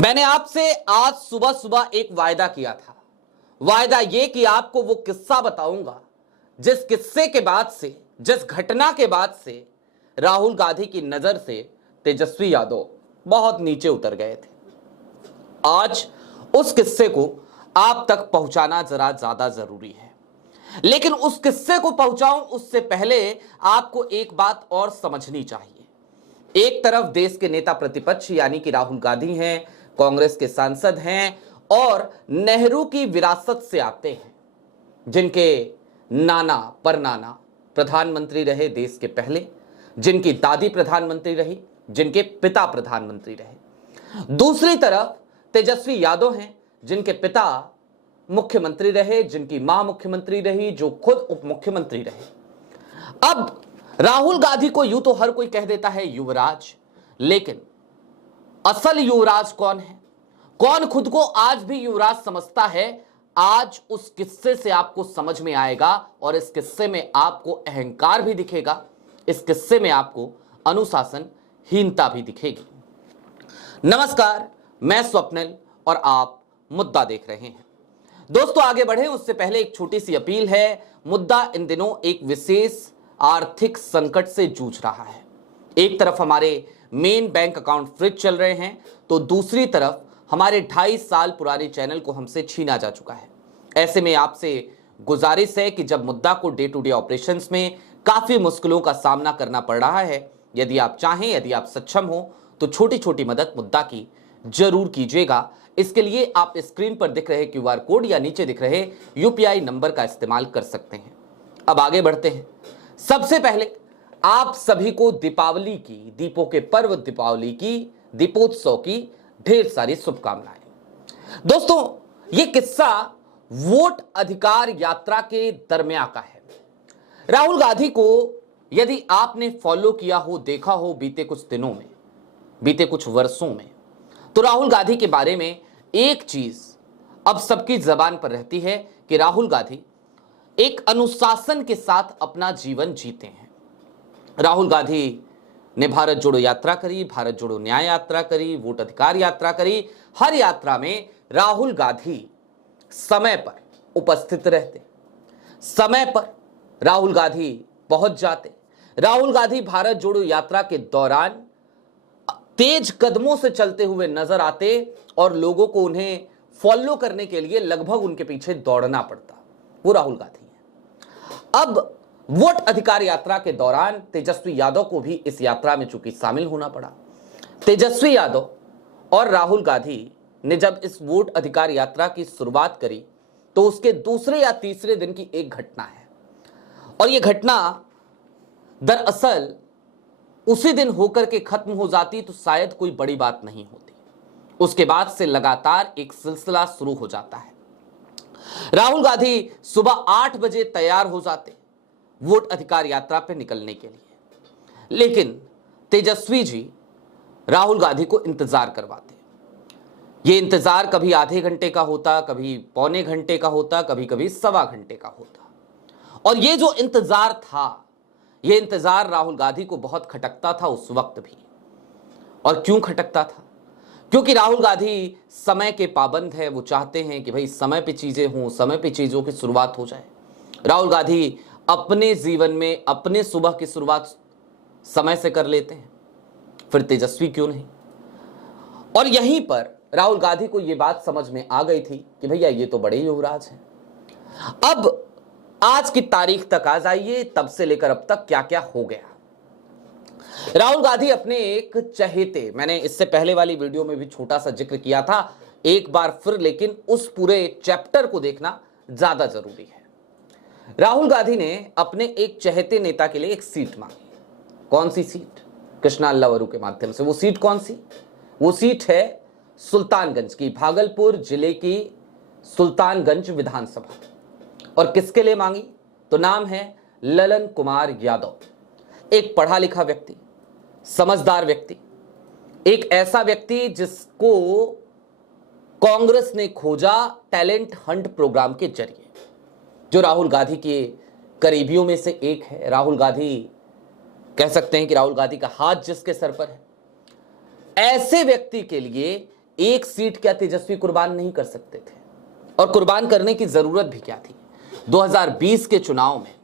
मैंने आपसे आज सुबह सुबह एक वायदा किया था। वायदा यह कि आपको वो किस्सा बताऊंगा जिस किस्से के बाद से, जिस घटना के बाद से राहुल गांधी की नजर से तेजस्वी यादव बहुत नीचे उतर गए थे। आज उस किस्से को आप तक पहुंचाना जरा ज्यादा जरूरी है, लेकिन उस किस्से को पहुंचाऊं उससे पहले आपको एक बात और समझनी चाहिए। एक तरफ देश के नेता प्रतिपक्ष यानी कि राहुल गांधी हैं, कांग्रेस के सांसद हैं और नेहरू की विरासत से आते हैं, जिनके नाना परनाना प्रधानमंत्री रहे देश के पहले, जिनकी दादी प्रधानमंत्री रही, जिनके पिता प्रधानमंत्री रहे। दूसरी तरफ तेजस्वी यादव हैं, जिनके पिता मुख्यमंत्री रहे, जिनकी मां मुख्यमंत्री रही, जो खुद उप मुख्यमंत्री रहे। अब राहुल गांधी को यूं तो हर कोई कह देता है युवराज, लेकिन असल युवराज कौन है, कौन खुद को आज भी युवराज समझता है, आज उस किस्से से आपको समझ में आएगा। और इस किस्से में आपको अहंकार भी दिखेगा, इस किस्से में आपको अनुशासनहीनता भी दिखेगी। नमस्कार, मैं स्वप्निल और आप मुद्दा देख रहे हैं। दोस्तों, आगे बढ़े उससे पहले एक छोटी सी अपील है। मुद्दा इन दिनों एक विशेष आर्थिक संकट से जूझ रहा है। एक तरफ हमारे मेन बैंक अकाउंट फ्रीज चल रहे हैं, तो दूसरी तरफ हमारे 2.5 साल पुराने चैनल को हमसे छीना जा चुका है। ऐसे में आपसे गुजारिश है कि जब मुद्दा को डे टू डे ऑपरेशंस में काफी मुश्किलों का सामना करना पड़ रहा है, यदि आप चाहें, यदि आप सक्षम हो, तो छोटी छोटी मदद मुद्दा की जरूर कीजिएगा। इसके लिए आप स्क्रीन पर दिख रहे क्यूआर कोड या नीचे दिख रहे यूपीआई नंबर का इस्तेमाल कर सकते हैं। अब आगे बढ़ते हैं। सबसे पहले आप सभी को दीपावली की, दीपों के पर्व दीपावली की, दीपोत्सव की ढेर सारी शुभकामनाएं। दोस्तों, यह किस्सा वोट अधिकार यात्रा के दरमियान का है। राहुल गांधी को यदि आपने फॉलो किया हो, देखा हो बीते कुछ दिनों में, बीते कुछ वर्षों में, तो राहुल गांधी के बारे में एक चीज अब सबकी जबान पर रहती है कि राहुल गांधी एक अनुशासन के साथ अपना जीवन जीते हैं। राहुल गांधी ने भारत जोड़ो यात्रा करी, भारत जोड़ो न्याय यात्रा करी, वोट अधिकार यात्रा करी। हर यात्रा में राहुल गांधी समय पर उपस्थित रहते, समय पर राहुल गांधी पहुंच जाते। राहुल गांधी भारत जोड़ो यात्रा के दौरान तेज कदमों से चलते हुए नजर आते और लोगों को उन्हें फॉलो करने के लिए लगभग उनके पीछे दौड़ना पड़ता। वो राहुल गांधी है। अब वोट अधिकार यात्रा के दौरान तेजस्वी यादव को भी इस यात्रा में चूंकि शामिल होना पड़ा। तेजस्वी यादव और राहुल गांधी ने जब इस वोट अधिकार यात्रा की शुरुआत करी, तो उसके दूसरे या तीसरे दिन की एक घटना है, और यह घटना दरअसल उसी दिन होकर के खत्म हो जाती तो शायद कोई बड़ी बात नहीं होती। उसके बाद से लगातार एक सिलसिला शुरू हो जाता है। राहुल गांधी सुबह 8 बजे तैयार हो जाते वोट अधिकार यात्रा पर निकलने के लिए, लेकिन तेजस्वी जी राहुल गांधी को इंतजार करवाते। ये इंतजार कभी आधे घंटे का होता, कभी पौने घंटे का होता, कभी कभी सवा घंटे का होता। और ये जो इंतजार था, ये इंतजार राहुल गांधी को बहुत खटकता था उस वक्त भी। और क्यों खटकता था? क्योंकि राहुल गांधी समय के पाबंद है। वो चाहते हैं कि भाई समय पे चीजें हों, समय पे चीजों की शुरुआत हो जाए। राहुल गांधी अपने जीवन में अपने सुबह की शुरुआत समय से कर लेते हैं, फिर तेजस्वी क्यों नहीं? और यहीं पर राहुल गांधी को यह बात समझ में आ गई थी कि भैया ये तो बड़े युवराज हैं। अब आज की तारीख तक आ जाइए, तब से लेकर अब तक क्या क्या हो गया। राहुल गांधी अपने एक चहेते, मैंने इससे पहले वाली वीडियो में भी छोटा सा जिक्र किया था, एक बार फिर लेकिन उस पूरे चैप्टर को देखना ज्यादा जरूरी है। राहुल गांधी ने अपने एक चहेते नेता के लिए एक सीट मांगी। कौन सी सीट? कृष्णा अल्लावरू के माध्यम से। वो सीट कौन सी? वो सीट है सुल्तानगंज की, भागलपुर जिले की सुल्तानगंज विधानसभा। और किसके लिए मांगी? तो नाम है ललन कुमार यादव। एक पढ़ा लिखा व्यक्ति, समझदार व्यक्ति, एक ऐसा व्यक्ति जिसको कांग्रेस ने खोजा टैलेंट हंट प्रोग्राम के जरिए, जो राहुल गांधी के करीबियों में से एक है। राहुल गांधी कह सकते हैं कि राहुल गांधी का हाथ जिसके सर पर है, ऐसे व्यक्ति के लिए एक सीट क्या तेजस्वी कुर्बान नहीं कर सकते थे? और कुर्बान करने की जरूरत भी क्या थी? 2020 के चुनाव में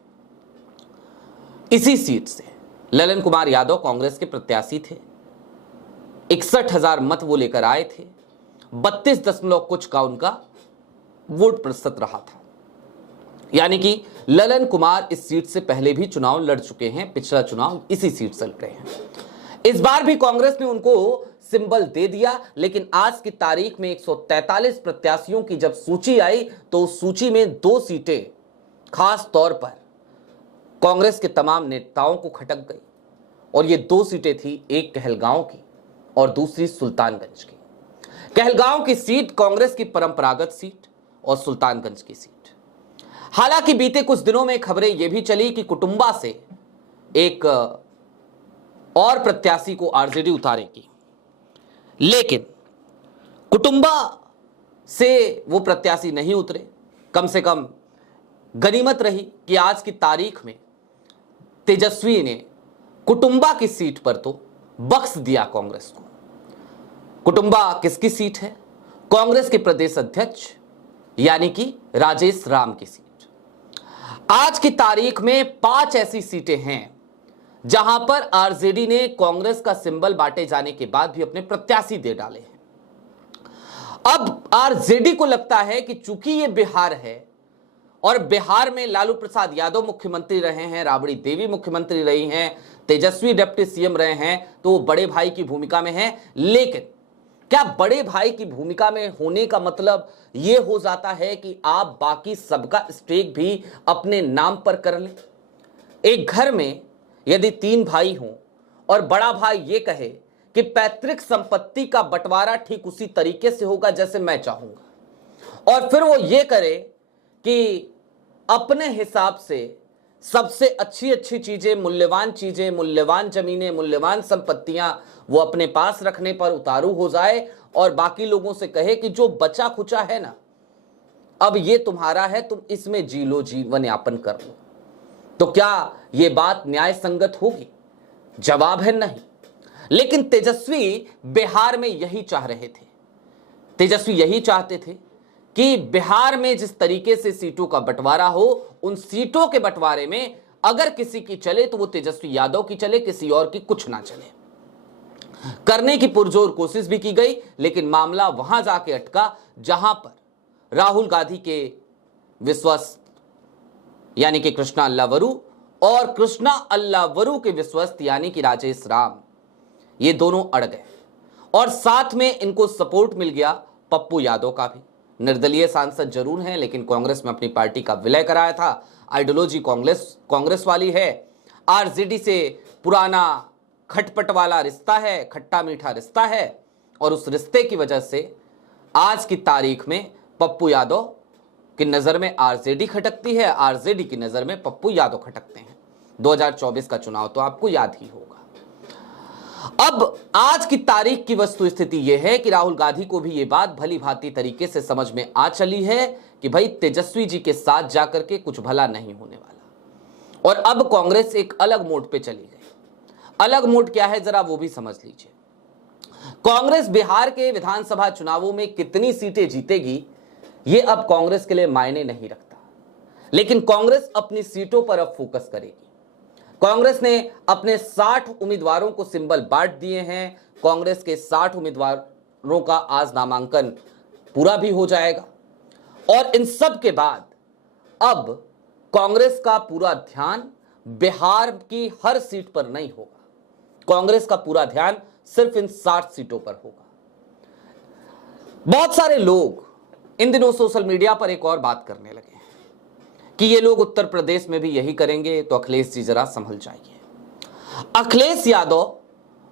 इसी सीट से ललन कुमार यादव कांग्रेस के प्रत्याशी थे। 61,000 मत वो लेकर आए थे। 32 दशमलव कुछ का उनका वोट प्रतिशत रहा था। यानी कि ललन कुमार इस सीट से पहले भी चुनाव लड़ चुके हैं। पिछला चुनाव इसी सीट से लड़ रहे हैं। इस बार भी कांग्रेस ने उनको सिंबल दे दिया, लेकिन आज की तारीख में 143 प्रत्याशियों की जब सूची आई तो उस सूची में 2 सीटें खास तौर पर कांग्रेस के तमाम नेताओं को खटक गई। और ये 2 सीटें थी, एक कहलगांव की और दूसरी सुल्तानगंज की। कहलगांव की सीट कांग्रेस की परंपरागत सीट और सुल्तानगंज की सीट। हालांकि बीते कुछ दिनों में खबरें यह भी चली कि कुटुंबा से एक और प्रत्याशी को आरजेडी उतारेगी, लेकिन कुटुंबा से वो प्रत्याशी नहीं उतरे। कम से कम गनीमत रही कि आज की तारीख में तेजस्वी ने कुटुंबा की सीट पर तो बख्श दिया कांग्रेस को। कुटुंबा किसकी सीट है? कांग्रेस के प्रदेश अध्यक्ष यानी कि राजेश राम की सीट। आज की तारीख में 5 ऐसी सीटें हैं जहां पर आरजेडी ने कांग्रेस का सिंबल बांटे जाने के बाद भी अपने प्रत्याशी दे डाले हैं। अब आरजेडी को लगता है कि चूंकि ये बिहार है और बिहार में लालू प्रसाद यादव मुख्यमंत्री रहे हैं, राबड़ी देवी मुख्यमंत्री रही हैं, तेजस्वी डिप्टी सीएम रहे हैं, तो वो बड़े भाई की भूमिका में हैं। लेकिन क्या बड़े भाई की भूमिका में होने का मतलब यह हो जाता है कि आप बाकी सबका स्टेक भी अपने नाम पर कर लें? एक घर में यदि 3 भाई हों और बड़ा भाई ये कहे कि पैतृक संपत्ति का बंटवारा ठीक उसी तरीके से होगा जैसे मैं चाहूंगा, और फिर वो ये करे कि अपने हिसाब से सबसे अच्छी चीजें, मूल्यवान जमीनें, मूल्यवान संपत्तियां वो अपने पास रखने पर उतारू हो जाए और बाकी लोगों से कहे कि जो बचा खुचा है ना, अब ये तुम्हारा है, तुम इसमें जी लो, जीवन यापन कर लो, तो क्या ये बात न्याय संगत होगी? जवाब है नहीं। लेकिन तेजस्वी बिहार में यही चाह रहे थे। तेजस्वी यही चाहते थे कि बिहार में जिस तरीके से सीटों का बंटवारा हो, उन सीटों के बंटवारे में अगर किसी की चले तो वो तेजस्वी यादव की चले, किसी और की कुछ ना चले। करने की पुरजोर कोशिश भी की गई, लेकिन मामला वहां जाके अटका जहां पर राहुल गांधी के विश्वस्त यानी कि कृष्णा अल्लावरू और कृष्णा अल्लावरू के विश्वस्त यानी कि राजेश राम, ये दोनों अड़ गए। और साथ में इनको सपोर्ट मिल गया पप्पू यादव का भी। निर्दलीय सांसद जरूर हैं, लेकिन कांग्रेस में अपनी पार्टी का विलय कराया था। आइडियोलॉजी कांग्रेस वाली है। आरजेडी से पुराना खटपट वाला रिश्ता है, खट्टा मीठा रिश्ता है, और उस रिश्ते की वजह से आज की तारीख में पप्पू यादव की नजर में आरजेडी खटकती है, आरजेडी की नजर में पप्पू यादव खटकते हैं। 2024 का चुनाव तो आपको याद ही होगा। अब आज की तारीख की वस्तु स्थिति यह है कि राहुल गांधी को भी यह बात भली भांति तरीके से समझ में आ चली है कि भाई तेजस्वी जी के साथ जाकर के कुछ भला नहीं होने वाला। और अब कांग्रेस एक अलग मोड पे चली गई। अलग मोड क्या है जरा वो भी समझ लीजिए। कांग्रेस बिहार के विधानसभा चुनावों में कितनी सीटें जीतेगी ये अब कांग्रेस के लिए मायने नहीं रखता, लेकिन कांग्रेस अपनी सीटों पर अब फोकस करेगी। कांग्रेस ने अपने 60 उम्मीदवारों को सिंबल बांट दिए हैं। कांग्रेस के 60 उम्मीदवारों का आज नामांकन पूरा भी हो जाएगा, और इन सब के बाद अब कांग्रेस का पूरा ध्यान बिहार की हर सीट पर नहीं होगा। कांग्रेस का पूरा ध्यान सिर्फ इन 60 सीटों पर होगा। बहुत सारे लोग इन दिनों सोशल मीडिया पर एक और बात करने लगे हैं कि ये लोग उत्तर प्रदेश में भी यही करेंगे, तो अखिलेश जी जरा संभल जाइए। अखिलेश यादव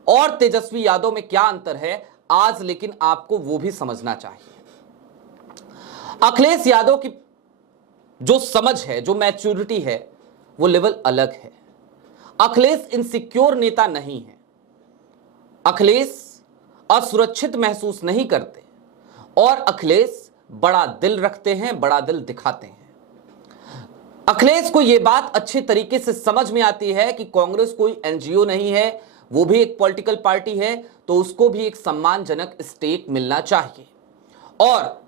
और तेजस्वी यादव में क्या अंतर है आज, लेकिन आपको वो भी समझना चाहिए। अखिलेश यादव की जो समझ है, जो मैच्योरिटी है, वो लेवल अलग है। अखिलेश इनसिक्योर नेता नहीं है। अखिलेश असुरक्षित महसूस नहीं करते, और अखिलेश बड़ा दिल रखते हैं, बड़ा दिल दिखाते हैं। अखिलेश को यह बात अच्छे तरीके से समझ में आती है कि कांग्रेस कोई एनजीओ नहीं है, वो भी एक पॉलिटिकल पार्टी है, तो उसको भी एक सम्मानजनक स्टेक मिलना चाहिए। और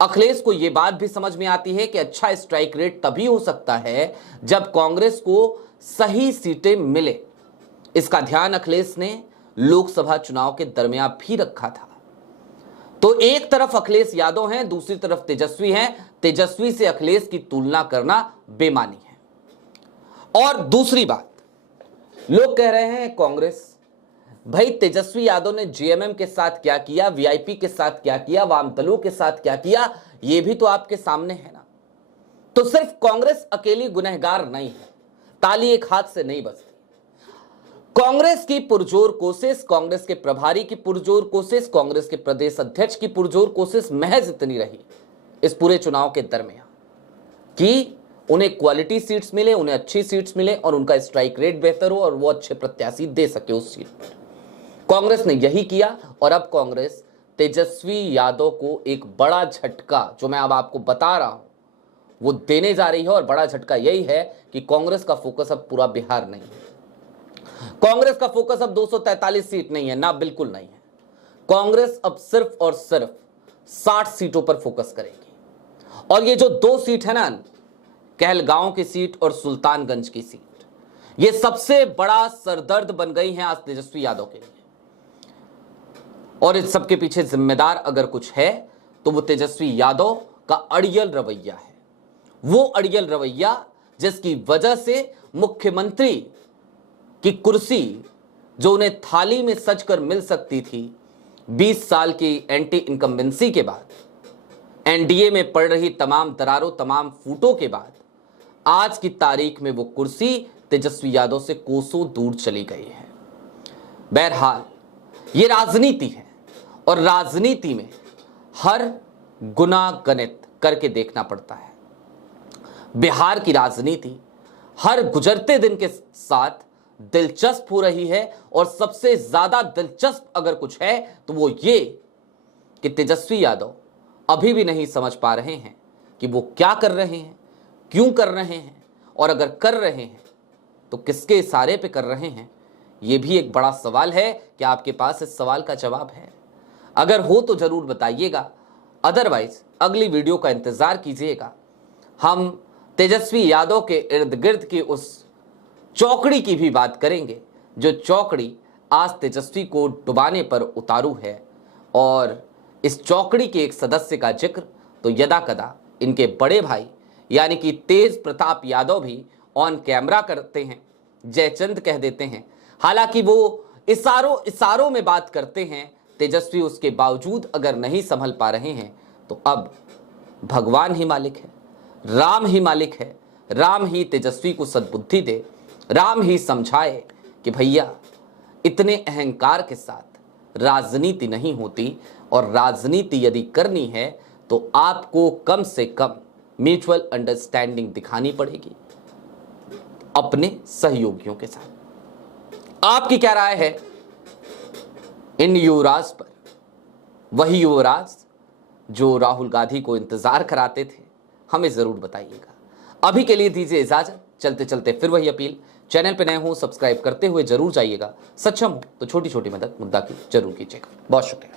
अखिलेश को यह बात भी समझ में आती है कि अच्छा स्ट्राइक रेट तभी हो सकता है जब कांग्रेस को सही सीटें मिले। इसका ध्यान अखिलेश ने लोकसभा चुनाव के दरमियान भी रखा था। तो एक तरफ अखिलेश यादव हैं, दूसरी तरफ तेजस्वी हैं। तेजस्वी से अखिलेश की तुलना करना बेमानी है। और दूसरी बात, लोग कह रहे हैं कांग्रेस, भाई तेजस्वी यादव ने जेएमएम के साथ क्या किया, वीआईपी के साथ क्या किया, वाम दलों के साथ क्या किया, यह भी तो आपके सामने है ना। तो सिर्फ कांग्रेस अकेली गुनहगार नहीं है, ताली एक हाथ से नहीं बजती। कांग्रेस की पुरजोर कोशिश, कांग्रेस के प्रभारी की पुरजोर कोशिश, कांग्रेस के प्रदेश अध्यक्ष की पुरजोर कोशिश महज इतनी रही इस पूरे चुनाव के दरमियान कि उन्हें क्वालिटी सीट्स मिले, उन्हें अच्छी सीट्स मिले और उनका स्ट्राइक रेट बेहतर हो और वो अच्छे प्रत्याशी दे सके उस सीट पर। कांग्रेस ने यही किया और अब कांग्रेस तेजस्वी यादव को एक बड़ा झटका, जो मैं अब आपको बता रहा हूं, वो देने जा रही है। और बड़ा झटका यही है कि कांग्रेस का फोकस अब पूरा बिहार नहीं है। कांग्रेस का फोकस अब 243 सीट नहीं है, ना, बिल्कुल नहीं है। कांग्रेस अब सिर्फ और सिर्फ 60 सीटों पर फोकस करेगी। और ये जो 2 सीट है ना, कहलगांव की सीट और सुल्तानगंज की सीट, ये सबसे बड़ा सरदर्द बन गई है आज तेजस्वी यादव के लिए। और इस सबके पीछे जिम्मेदार अगर कुछ है तो वो तेजस्वी यादव का अड़ियल रवैया है। वो अड़ियल रवैया जिसकी वजह से मुख्यमंत्री की कुर्सी, जो उन्हें थाली में सजकर मिल सकती थी 20 साल की एंटी इनकम्बेंसी के बाद, एनडीए में पड़ रही तमाम दरारों, तमाम फूटों के बाद, आज की तारीख में वो कुर्सी तेजस्वी यादव से कोसों दूर चली गई है। बहरहाल ये राजनीति है और राजनीति में हर गुना गणित करके देखना पड़ता है। बिहार की राजनीति हर गुजरते दिन के साथ दिलचस्प हो रही है और सबसे ज्यादा दिलचस्प अगर कुछ है तो वो ये कि तेजस्वी यादव अभी भी नहीं समझ पा रहे हैं कि वो क्या कर रहे हैं, क्यों कर रहे हैं, और अगर कर रहे हैं तो किसके इशारे पे कर रहे हैं। ये भी एक बड़ा सवाल है कि आपके पास इस सवाल का जवाब है। अगर हो तो जरूर बताइएगा, अदरवाइज अगली वीडियो का इंतजार कीजिएगा। हम तेजस्वी यादव के इर्द गिर्द की उस चौकड़ी की भी बात करेंगे, जो चौकड़ी आज तेजस्वी को डुबाने पर उतारू है। और इस चौकड़ी के एक सदस्य का जिक्र तो यदा कदा इनके बड़े भाई यानी कि तेज प्रताप यादव भी ऑन कैमरा करते हैं, जयचंद कह देते हैं। हालांकि वो इशारों में बात करते हैं। तेजस्वी उसके बावजूद अगर नहीं संभल पा रहे हैं तो अब भगवान ही मालिक है, राम ही मालिक है। राम ही तेजस्वी को सद्बुद्धि दे, राम ही समझाए कि भैया इतने अहंकार के साथ राजनीति नहीं होती, और राजनीति यदि करनी है तो आपको कम से कम म्यूचुअल अंडरस्टैंडिंग दिखानी पड़ेगी अपने सहयोगियों के साथ। आपकी क्या राय है इन युवराज पर? वही युवराज जो राहुल गांधी को इंतजार कराते थे, हमें जरूर बताइएगा। अभी के लिए दीजिए इजाजत, चलते चलते फिर वही अपील, चैनल पे नए हो सब्सक्राइब करते हुए जरूर जाइएगा। सक्षम हो तो छोटी छोटी मदद मुद्दा की जरूर कीजिएगा। बहुत शुक्रिया।